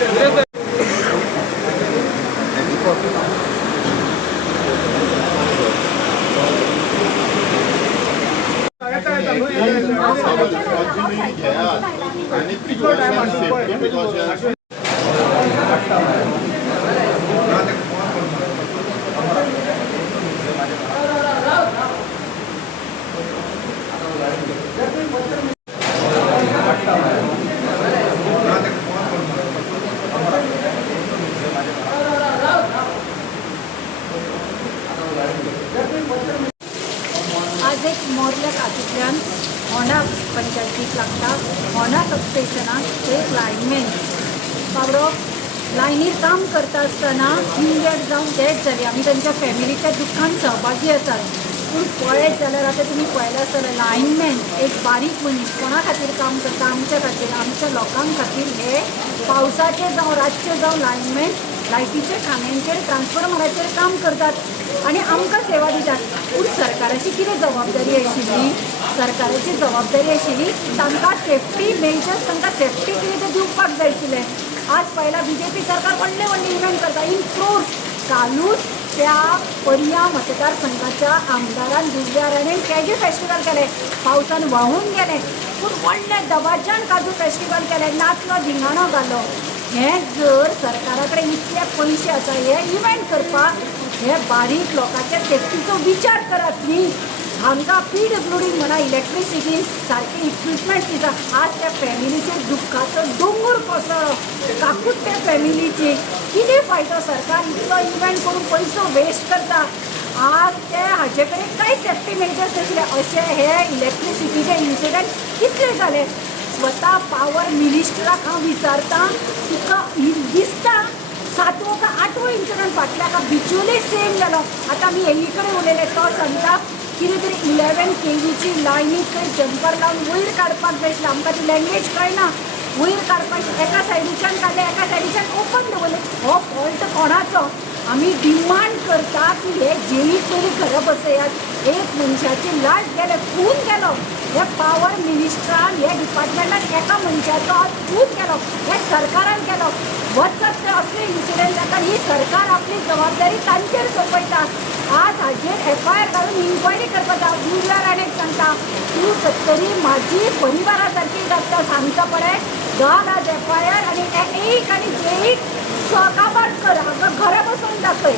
आज एक मोरल्या कातूंतल्यान होंडा पंचायतीक लागता होंडा सबस्टेशनाक एक लायनमॅन बाबरो लायनीर काम करता आसतना इंजर्ड जावन डेड जाली. आमी तांच्या फॅमिलीच्या दुखान सहभागी आसात. पूण पळयत जाल्यार आतां तुमी पळयलां आसतलें लायनमॅन एक बारीक मनीस कोणा खातीर काम करता, आमच्या खातीर, आमच्या लोकां खातीर. हे पावसाचे जावं रातचे जावं लायनमॅन लायटीचे खांब्यांचेर ट्रान्सफॉर्मराचेर काम करतात आनी आमकां सेवा दितात. पूण सरकाराची कितें जबाबदारी आशिल्ली? सरकाराची जबाबदारी आशिल्ली तांकां सेफ्टी मेजर्स, तांकां सेफ्टी कितें तें दिवपाक जाय आशिल्लें. आज पयला BJP सरकार व्हडले व्हडले इव्हेंट करता इन क्रोर्स. कालूच त्या पर्या मतदारसंघाच्या आमदारान दिव्या राणेन कॅजू फेस्टिवल केलें, पावसान व्हांवून गेलें. पूण व्हडले दबाज्यान काजू फेस्टिवल केलें, नाचलो धिंगाणो घालो. हें जर सरकारा कडेन इतले पयशे आसा हे इव्हेंट करपाक, हे बारीक लोकांच्या सेफ्टीचो विचार करात न्ही. हांकां PWD म्हणा इलेक्ट्रिसिटीन सारके इक्विपमेंट्स दिता. आज त्या फॅमिलीचेर दुख्खाचो दोंगर कोसळ्ळो. काकूट त्या फॅमिलीची कितें फायदो? सरकार इतलो इव्हेंट करून पयसो वेस्ट करता. आज ते हाचे कडेन कांय सेफ्टी मेजर्स नाशिल्ले. अशे हे इलेक्ट्रिसिटीचे इन्सिडंट कितले जाले. स्वता पावर मिनिस्टराक हांव विचारतां, तुका दिसता 7वो का 8वो इन्सिडंट फाटल्या बिचोले सेम जालो. आतां आमी हेली कडेन उलयले, तो सांगता कितें तरी 11 kVची लायनीक थंय जंपर लावन वयर काडपाक जाय आशिल्लें. आमकां ती लँग्वेज कळना. वयर काडपाक एका सायडीच्यान काडलें, एका सायडीच्यान ओपन दवरलें. हो फॉल्ट कोणाचो? आमी डिमांड करता की हे जेईक पयलीं घरा बसयात. एक मनशाची लायफ गेले, खून केलो. हे पावर मिनिस्टरान, हे डिपार्टमेंटान एका मनशाचो आज खून केलो. हे सरकारान केलो. वचत ते असले इन्सिडंट जाता. ही सरकार आपली जबाबदारी तांचेर सोंपयता. आज हाजेर FIR घालून इन्क्वायरी करपाक जाय. दिव्या राणेक सांगता, तूं सत्तरी म्हाजी परिवारा सारकी जाता सांगता पळय. घाल आज FIR आनी एक आनी जेईक काबार कर. हांगा घरा बसून दाखय.